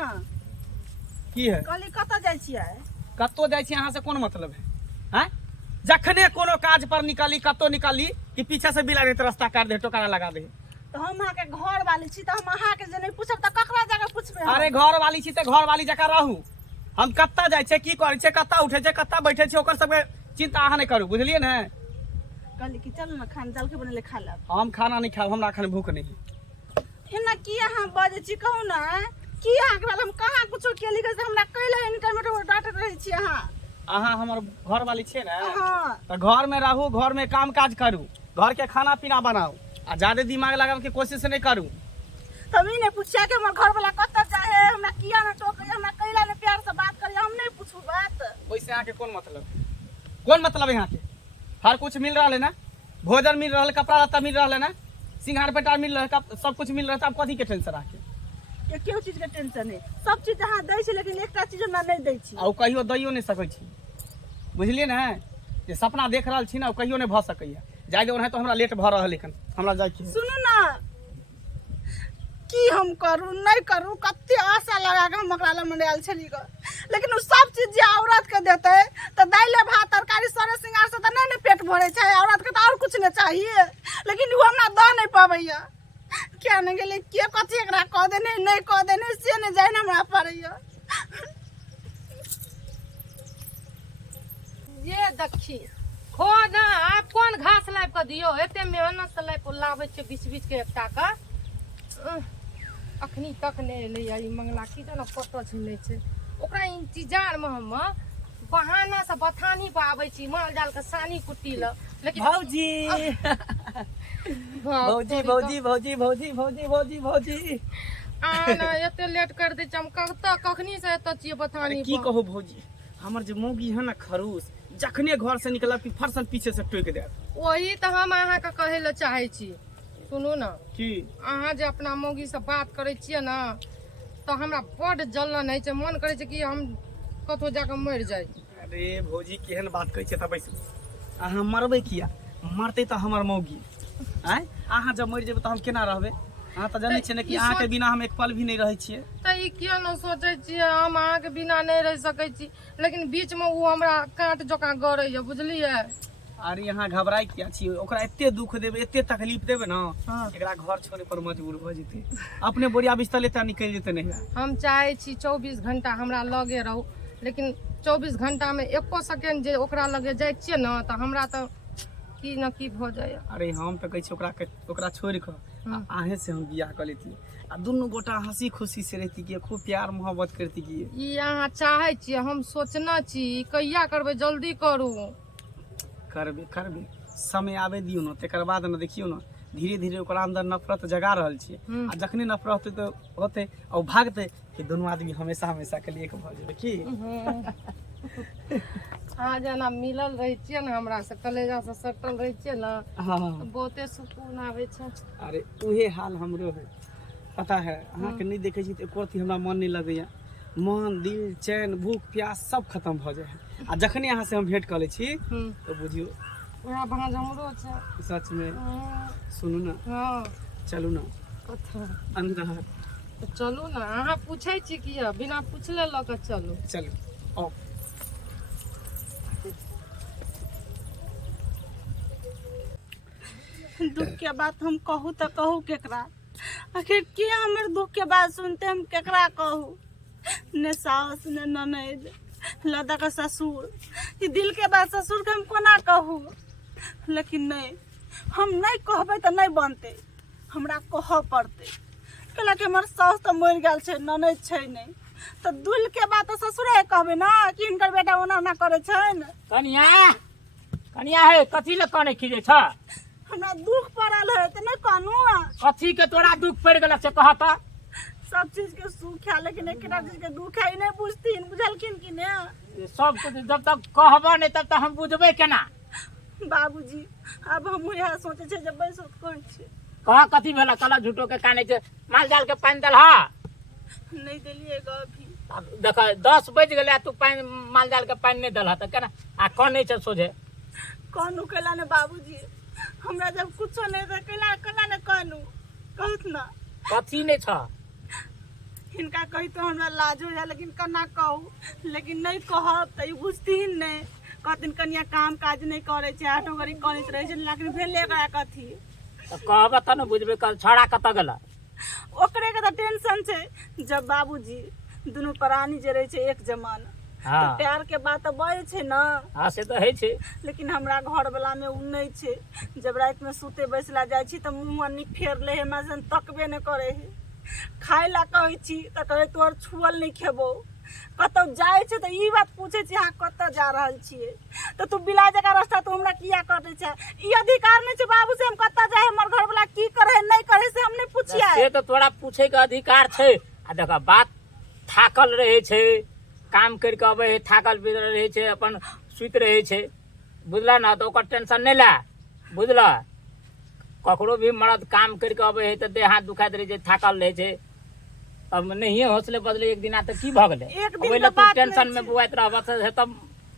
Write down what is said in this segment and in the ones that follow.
हाँ की है कहली कतऽ जाइ छियै कत्तो जाइ छी अहाँ से कोन मतलब है हैं जखने कोनो काज पर निकली कत्तो निकली कि पीछे से बिला देत रास्ता काट दे टोकरा लगा दे तो हम अहाँ के घर वाली छी तो हम अहाँ के जे नहीं पूछब तो ककरा जाके पूछबे अरे घर वाली छी ते घर वाली जका रहू हम कत्ता जाइ छै की करै छै कत्ता उठे छै कत्ता बैठे छै ओकर सबके चिंता अहाँ नहीं करू बुझलिए ने कहली कि चल ना खाना जल के बनले खा लेब हम खाना नहीं खाब हमरा अखन भूख नहीं एना की अहाँ बाजे छी कहू ना की अहाँ के हम कहाँ कुछो केली के हमरा कहले इनका में डांटत रहै छी अहाँ हमर घर वाली छियै ने हाँ तो घर में रहू घर में काम काज करू घर के खाना पीना बनाओ आ ज्यादा दिमाग लगावे के कोशिश नहीं करू तभी ने पूछिया के हमर घर वाला कतऽ जाए हमरा किया ना टोके हमरा कहला ने प्यार से बात करिए हम नहीं पूछू बात वैसे यहाँ के कौन मतलब है यहाँ के हर कुछ मिल रहा है ना भोजन मिल रहा है कपड़ा लत्ता मिल रहा है ना सिंगार पेटार मिल रहा है सब कुछ मिल रहा है अब कथी के टेंशन आके ये क्यों चीज के टेंशन है सब चीज अहाँ दै छी लेकिन एकटा चीज हमरा नहीं दै छी आ कहियो दैयो नहीं सकै छी बुझलिए ना जे सपना देख रहल छी ना कहियो नहीं भ सकैया जाय देवन है तो हमरा लेट भ रहल लेकिन हमरा जाय छी सुनू ना की हम करू नहीं करू कते आशा लगा के हम ओकरा लग आयल छली ग लेकिन उ सब चीज जे औरत के देते तो दाइले भात तरकारी सरे सिंगार से तो नहीं पेट भरे छै औरत के तो और कुछ नहीं चाहिए लेकिन उ हमरा द नहीं पाबैया क्या नहीं गेले के कथी एकरा कह देने नहीं कह देने से नहीं जाय ना हमरा पड़ैया ये देखी खो ना आप कौन घास लाइब के दियो एते मेहनत से लाइब लावे छे बीच बीच के एकटा का अखनी तक ने ले आई मंगला की ना फोटो छिले छे ओकरा इंतजार में हम बहाना से बथानी पे आवे छी माल जाल के सानी कुट्टी ल लेकिन भौजी भौजी भौजी भौजी भौजी भौजी भौजी भौजी आना एते लेट कर दे हम कखनी से एत छिए बथानी की कहो भौजी हमर जे मौगी है ना खरूस जखने घर से निकला कि फरसन पीछे से टोक दे वही तो हम अहाँ के कहे ले चाहे छी सुनू ना की अहाँ जे अपना मौगी से बात करे छिए ना तो हमरा बड़ जलन है मन करे छै कि हम कतो जाके मर जाए अरे भौजी केहन बात कहै छै त बैसू अहाँ मरबै किया मरते तो हमर मौगी आय अहाँ जब मर जेबै तो हम केना रहबै अहाँ तो जानै छियै ने कि अहाँ के बिना हम एक पल भी नहीं रहै छियै त ई किया न सोचै छियै हम अहाँ के बिना नहीं रह सकै छी लेकिन बीच में वो हमरा काट जका गड़ैया बुझलियै अरे यहाँ घबराई किया छियै ओकरा एते दुख देबै एते तकलीफ देबै ना हाँ। एकरा घर छोड़े पर मजबूर भ जेतै अपने बोरिया बिस्तर लेता निकल जेतै नहीं हम चाहे छी 24 घंटा हमरा लगे रहू लेकिन 24 घंटा में एको सेकेंड जे ओकरा लगे जाइ छियै ना त हमरा त की न की भ जाय अरे हम तो कहै छी ओकरा छोड़ के आहे से हम बियाह कर लेती आ दुनू गोटा हंसी खुशी से रहती कि खूब प्यार मोहब्बत करती कि ई अहाँ चाहे छियै हम सोचना छी कहिया करबै जल्दी करू करबे समय आवे दियो ना तेकर बाद ना देखियो ना धीरे धीरे ओकरा अंदर नफरत जगा रहल छियै आ जखने नफरत होते तो होते और भागते कि दोनों आदमी हमेशा हमेशा के लिए एक भ जेबै की अहाँ जेना मिलल रहे छियै ना हमरा से कलेजा से सटल रहे छियै ना हां बहुते सुकून आवे छै अरे उहे हाल हमरो है पता है अहाँ के नहीं देखे छी त एको रती हमरा मन नहीं लगैया मन दिल चैन भूख प्यास सब खत्म भ जाए है आ जखने अहाँ से हम भेंट कर ले छी तो बुझियो ओरा भांज हमरो छै सच में सुनू ना हां चलू ना कथा अंदर तो चलू ना अहाँ पूछे छी किया बिना पूछले ल के चलू चलू आओ दुख के बात हम कहू तो कहू केकरा आखिर के हमर दुख के बात सुनते हम केकरा कहू ने सास ने ननद लदा का ससुर ई दिल के बात ससुर के हम कोना कहू लेकिन नहीं हम नहीं कहबे तो नहीं बनते हमरा कह पड़ते कैला कि हमर सास तो मर गेल छै ननद छै नहीं तो दिल के बात तो ससुरे कहबे ना कि इनकर बेटा ओना ना करे छैन कनिया कनिया है कथी ले कने खिजे छ हमरा दुख पड़ल है तो नहीं कहनू कथी के तोरा दुख पड़ गेल से कह त सब चीज के सुख है लेकिन एक चीज के दुख है नहीं बुझतीन बुझलखिन कि ने सब कुछ जब तक कहबो नहीं तब तक हम बुझबे केना बाबूजी अब हम यह सोचे छे जब बैस कोन छे कह कथी भेला कला झूठो के काने छे माल जाल के पानी दलहा नहीं देलिएगा अभी देख 10 बज गेले तू पानी माल जाल के पानी नहीं दलहा त केना आ कने छे सोझे कहनू कैला ने बाबूजी हमरा जब कुछो नहीं था कैला कैला ने कहनू कहत ना कथी नहीं छ इनका कही तो हमरा लाज हो जाए, लेकिन कना कहू, लेकिन नहीं कहब तो ई बुझतीन नहीं। कहथिन कनिया काम काज नहीं करे छे, आठो घड़ी करैत रहे छे, लेकिन भेले एकरा कथी। तो कहब त न बुझबे कल छौड़ा कतऽ गेला। ओकरे के तो टेंशन छे, जब बाबूजी दुनू प्राणी जे रहे छे एक जमान, हाँ तो प्यार के बात बड़े छे ना। हाँ से तो है छे, लेकिन हमरा घर वाला में उ नहीं छे। जब रात में सुते बैसला जाय छी तो मुंह अन्नी फेर ले है, हमरा जन तकबे न करे है। खाए ला कहै छी तो कहे तोर छुअल नहीं खेबो। कतौ जाय छे तो ई बात पूछे छी हां कतौ जा रहल छिए, तो तू बिला जगह रास्ता तो हमरा किया काटे छे। ई अधिकार नहीं छे बाबू से हम कतौ जाए, हमर घर वाला की करे नहीं करे से हम नहीं पूछिया। से तो तोरा पूछे के अधिकार छे। आ देख बात थाकल रहे छे, काम करके अबे है, थाकल भी रहे छे, अपन सुत रहे छे, बुझला ना। तो ओकर टेंशन नहीं ला, बुझला। ककरो भी मर्द काम करके अबे है तो देह हाथ दुखाइत रहे छे, थाकल रहे छे। अब नहीं हौसले बदले एक दिन आ तो की भ गेले, एक दिन ओइ के ले तू बात टेंशन नहीं में छे। बुआइत रहबस है तब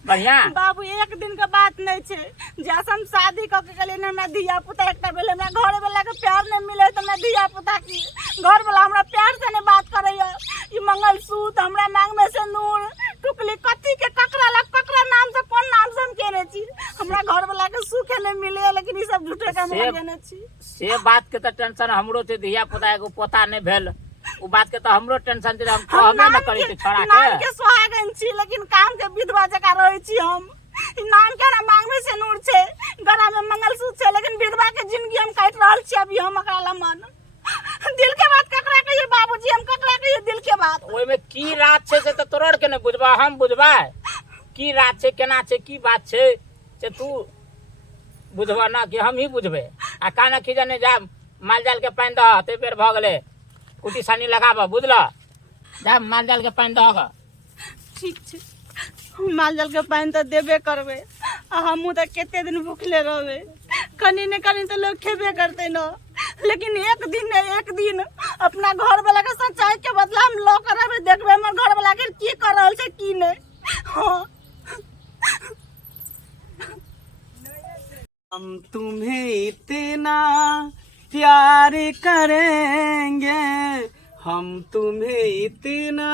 बढ़िया। बाबू एक दिन के बात नहीं छे, जैसे हम शादी क के गेलिए हमरा धिया पुता एकटा भेल, हमरा घर वाला के प्यार नहीं मिले तो हमरा धिया पुता की घर वाला हमरा प्यार से नहीं बात करैया। ई मंगलसूत्र हमरा मांग में से नूर टुकली कथी के ककरा लग ककरा नाम से कोन नाम से हम केने छी, हमरा घर वाला के सुखे नहीं मिले, लेकिन ई सब झूठे के हम केने छी। से बात के तो टेंशन हमरो छे, धिया पुता एगो पोता नहीं भेल, उ बात के तो हमरो टेंशन छे। हम हम कहबे न करै छे छोड़ा नाम के। के सुहागन छी, लेकिन काम के विधवा जका रहै छी हम। ई नाम के ना मांग में से नूर छे, गला में मंगलसूत्र छे, लेकिन विधवा के जिंदगी हम काट रहल छी अभी हम एकरा लमन। दिल के बात ककरा कहिए बाबूजी, हम ककरा कहिए दिल के बात। ओइ में की रात छे से तो तोरड़ के नहीं बुझबा, हम बुझबा की रात छे, केना छे, की बात छे से तू बुझबा ना कि हम ही बुझबे। आ काना की जाने जा माल जाल के पानी दह, ते बेर भ गेले, कुटी सानी लगाबा, बुझला। जा माल जाल के पानी दह ग। ठीक छे, माल जाल के पानी तो देबे करबे, आ हमहू तो केते दिन भूखले रहबे, कनी ने कनी तो लोग खेबे करते न। लेकिन एक दिन ने एक दिन अपना घर वाला के सच्चाई के बदला हम लो करबे, देखबे हमर घर वाला के की कर रहल छे की नहीं। हाँ हम तुम्हें इतना प्यार करेंगे, हम तुम्हें इतना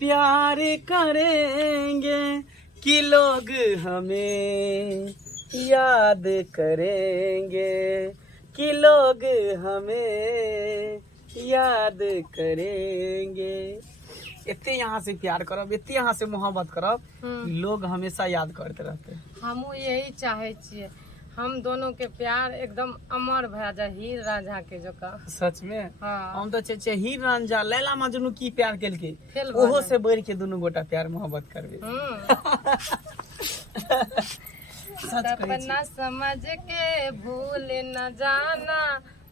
प्यार करेंगे कि लोग हमें याद करेंगे, कि लोग हमें याद करेंगे। इतने यहाँ से प्यार करब, इतने यहाँ से मोहब्बत करब, लोग हमेशा याद करते रहते। हमहू यही चाहे छिए, हम दोनों के प्यार एकदम अमर भए जाए, हीर रांझा के जका। सच में हाँ। हम तो चाहे हीर रांझा लैला मजनू की प्यार केलके, फेल ओहो भऽ से बढ़ के दोनों गोटा प्यार मोहब्बत करबे। सच कहै छी। सपना समझ के भूल न जाना,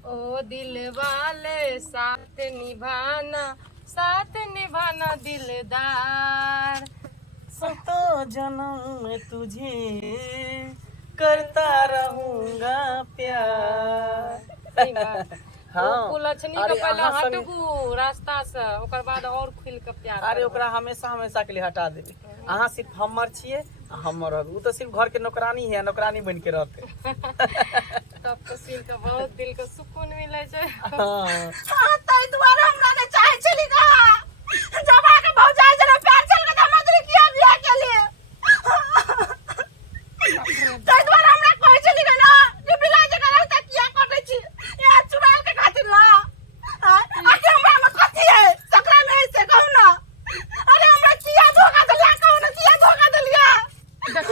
ओ दिल वाले साथ निभाना, साथ निभाना दिलदार। सतो जन्म तुझे करता रहूंगा प्यार। हाँ। कुलछनी अरे के पहले अहाँ संग- हटबू रास्ता से, ओकर बाद और खुल के प्यार अरे करबू। ओकरा हमेशा हमेशा के लिए हटा देबे। अहाँ सिर्फ हमर छिए, हमर रहबे। उ तो सिर्फ घर के नौकरानी है, नौकरानी बन के रहते। तब तो सुन के बहुत दिल के सुकून मिले छै। हाँ। हाँ, ताहि दुआरे हमरा के चाहे छली कहा जब आके भौजाई जना प्यार चल के मजरी किया बियाह के लिए। ताहि दुआरे हमरा कहै छली ना जे बिला जगह रहता किया कटै छी, या चुड़ैल के खातिर ना। आके हमरा में कथी है, सकरा में है से कहू ना। अरे हमरा किया धोखा देलिया, कहू ना किया धोखा देलिया।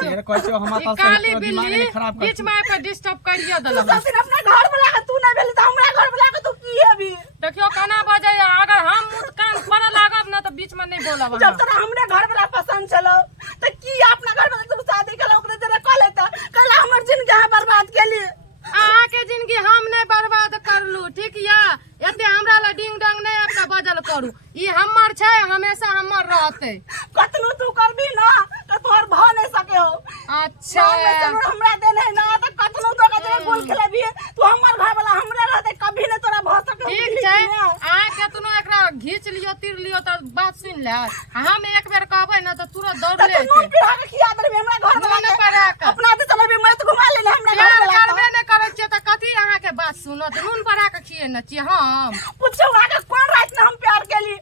यार कहै छौ हमरा ई पास काली दिमाग बिल्ली नहीं खराब कर। बीच में आके डिस्टर्ब करियो तू देलक। सब दिन अपना घर वाला के तू नहीं भेली, तो हमरा घर वाला के तू की है भी। देखियो केना बजे, अगर हम मुंह कान पर लागब ना तो बीच में नहीं बोलब। जब तोरा हमरे घर वाला पसंद चलो तो की अपना घर वाला तू शादी कला ओकरे जरा कह लेता, कला हमर जिंदगी है बर्बाद के लिए। अहाँ के जिंदगी हम नहीं बर्बाद करलू, ठीक या। एते हमरा ला डिंग डंग नहीं अपना बजल करू, ई हमर छै, हमेशा हमर रहते। कतनो तू करबी ना तो तोहर भ नहीं सके हो। अच्छा गाँव में जरूर हमरा देने ना तो कतनो तो कतनो गोल खेलेबी, तू हमर घर वाला हमरे रहते, कभी नहीं तोरा भ सके हो। ठीक छै, अहाँ केतनो एकरा घींच लियो तीर लियो तो बात सुन ले। हम एक बेर कहबै ना तो तुरंत दौड़ तो ले तू नून पिहा के खिया देबी हमरा घर वाला नून के। पड़ा के। अपना तो चलेबी मैं तो घुमा लेने हमरा घर प्यार वाला करबे नहीं करे छियै तो कथी अहाँ के बात सुनत। नून पड़ा के खिए न छियै हम। पूछो आगे कौन रात में हम प्यार केली,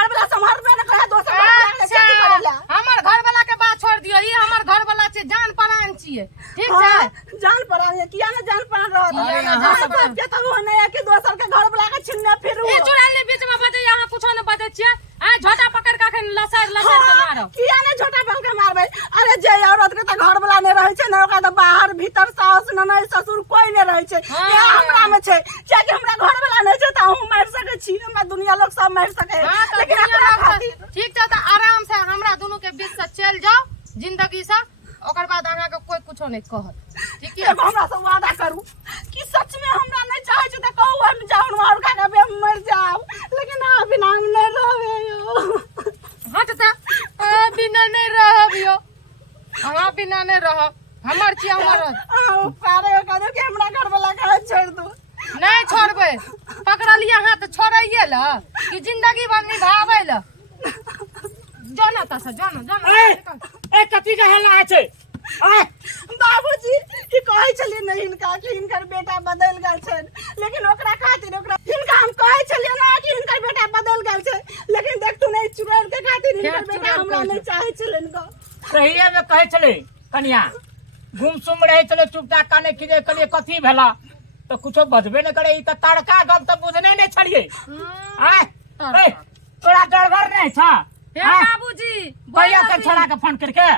घर वाला संभालबे न करे दोसर घर वाला के खेती करेला। हमर घर वाला के बात छोड़ दियो, ई हमर घर वाला छै, जान परान छियै, ठीक छै? जान परान है, किया ने जान परान रहत अरे यहाँ सब के तो नहीं है कि दोसर के घर वाला के छिन्ने फिरू। ई चुड़ैल ने बीच में बजे, यहाँ कुछो न बजे छियै। आ झोटा पकड़ के अखन लसर लसर के मारो। किया ने झोटा बन के मारबे? अरे जे औरत के तो घर वाला नहीं रहे छै न, ओकरा तो बाहर भीतर सास ननद ससुर कोई नहीं रहे छै। ये हमरा में छै, जे कि हमरा घर वाला नहीं छै त हम मार सके छी, हमरा दुनिया लोग सब मार सके। लेकिन एकरा खातिर ठीक छै, त आराम से हमरा दोनों के बीच से चल जाओ जिंदगी से, ओकर बाद अहाँ के कोई कुछो नहीं कहत, ठीक है? एगो हमरा से वादा करू कि सच में हमरा नहीं चाहे छै त कहू हम जाऊन मार खा के मर जाओ, लेकिन आप बिना हम नहीं रहबे यो। हट त बिना नहीं रहबियो, अहाँ बिना नहीं रहब, हमर छी हमर। पारे कदो के हमरा घर वाला का छोड़ दो। नहीं छोड़बे, पकड़लिए हाथ छोड़ाइए ल कि जिंदगी भर निभावे ल। जाना त से जाना ए कथी के हल्ला छै? बाबूजी ई कहै छलिए नहीं इनका कि इनकर बेटा बदल गेल छै, लेकिन ओकरा खातिर ओकरा इनका हम कहै छलिए ना कि इनकर बेटा बदल गेल छै, लेकिन देख तू नहीं चुड़ैल के खातिर इनकर बेटा हमरा नहीं चाहे छले इनका। सहिए में कहै छले कन्या, गुमसुम रहे चले चुपचाप काने खिजे कलिए कथी भेला तो कुछो बजबे न करे। ई त तड़का गप त बुझने नहीं छलिए। ए तोरा गड़बड़ नहीं था? हे बाबूजी भैया के छोड़ा के फोन करके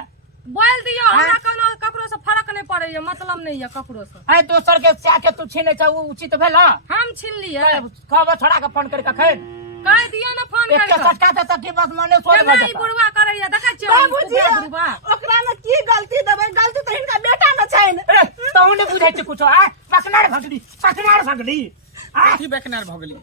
बोल दियो, हमरा कोनो ककरो से फर्क नहीं पड़े, मतलब नहीं है ककरो से। ए दोसर के स्या के तू छीने छ, उ उचित भेला? हम छीन लिए, कहब छोड़ा के फोन करके खैर कह दियो ना फोन एक के करके। सटका दे तक बस मने सोच केना बजे ई बुढ़वा करैया, देखै छियै बाबूजी बुढ़वा। ओकरा में की गलती देबै? गलती तो इनका बेटा में छै न। ए तहु ने बुझै छ कुछो। आ पकनार भगली कथी बेकनार भ गेली?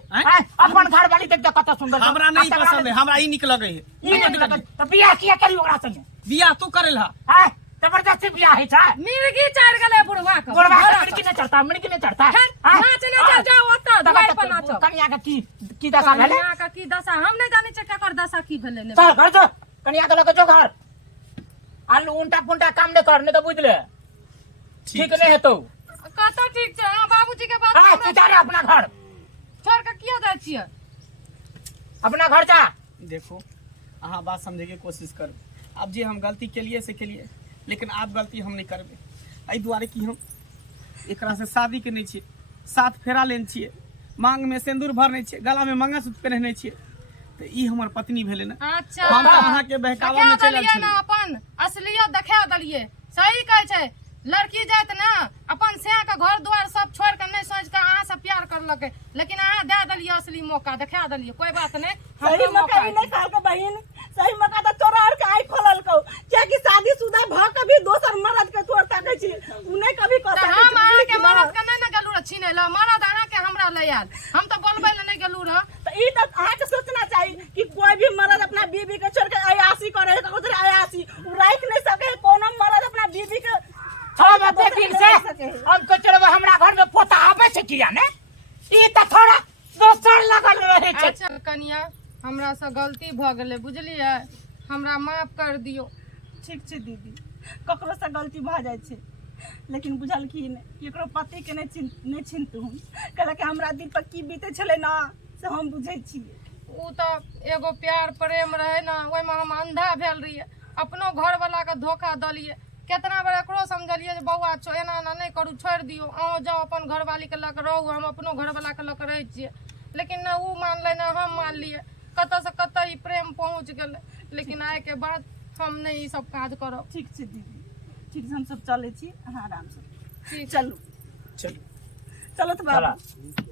अपन घर वाली देख कत सुंदर। हमरा नहीं पसंद है, हमरा ई निक लगे है। ई नहीं तो बियाह किया करी ओकरा संगे? बियाह तू करेला? हां जबरदस्ती बियाह है छ। मिर्गी चढ़ गेलै बुढ़वा के। गोरबा मिर्गी ने चढ़ता, मिर्गी ने चढ़ता। नाच ने जाओ ओतऽ दवाई पर नाचो। कन्या के की दशा भेले? कन्या का की दशा हम नहीं जाने छै, केकर दशा की भेलै ने। चल घर जो, कन्या के लगे जो घर। आलू उल्टा पुल्टा काम नहीं कर, नहीं तो बुझ ले ठीक नहीं है तो। कत ठीक छै, हां बाबूजी के बात हां तू जा रे अपना घर, छोड़ के किया जाइ छियै? अपना घर जा। देखो अहाँ बात समझे के कोशिश कर। अब जे हम गलती के लिए से के लिए, लेकिन आप गलती हम नहीं करबे। एहि दुआरे कि हम एकरा से शादी के नहीं छिए, 7 फेरा लेन छिए, मांग में सिंदूर भरने छिए, गला में मंगलसूत्र पहनने छिए, तो ई हमर पत्नी भेले ना। अच्छा हम तो अहाँ के बहकावा में चलल देलियै छी। ना, अपन असलियत देखा देलियै। सही कहै छै, लड़की जात ना अपन से के घर द्वार सब छोड़ के नहीं सोच के अहाँ से प्यार करलकै, लेकिन अहाँ दे देलियै असली मौका, देखा देलियै। कोई बात नहीं, सही मौका ही नहीं कहल के बहिन, सही मौका तो तोरा और के आई खोलल को, क्या कि शादीशुदा भ के भी दोसर मर्द के तोड़ सकै छी, उ नहीं कभी कर तो सकै हम अहाँ के छी। मरद के नहीं ना गेलू रह छीने ल, मरद अहाँ के हमरा ले आयल, हम तो बोलबै ले नहीं गेलू रह। तो ई तो अहाँ के सोचना चाहिए कि कोई भी मर्द अपना बीवी के छोड़ के अयासी करे तो उधर अयासी उ राख नहीं सके। कोनो मर्द अपना बीवी के सब देखिन से हम को चलबे हमरा घर में पोता आबे से किया ने? ई त थोड़ा दोसर लगल रहे छै। अच्छा कन्या, हमरा से गलती भ गेलै, बुझलियै? हमरा माफ कर दियो। ठीक छै दीदी, ककरो से गलती भ जाय छै, लेकिन बुझलखिन केकरो पति के नहीं चिंतू हम, कहलक कि हमरा दिल पर की बीते छले ना से हम बुझै छी। उ तो एगो प्यार प्रेम रहे ना, ओहि में हम अंधा भेल रहिए, अपनो घर वाला के धोखा दलिए। कितना बार एकरो समझलिए जे बौआ छो एना ना नहीं करू, छोड़ दियो, अहाँ जाओ अपन घरवाली के लग रहू, हम अपनो घरवाला के लग रहे छिए। लेकिन ना उ मानले ना हम मान लिए, कत से कत ई प्रेम पहुंच गेलै। लेकिन आए के बाद हम नहीं ई सब काज करब। ठीक छै दीदी, ठीक छै, हम सब चले छी, अहाँ आराम से ठीक। चलू चलो चलो तो बाबू।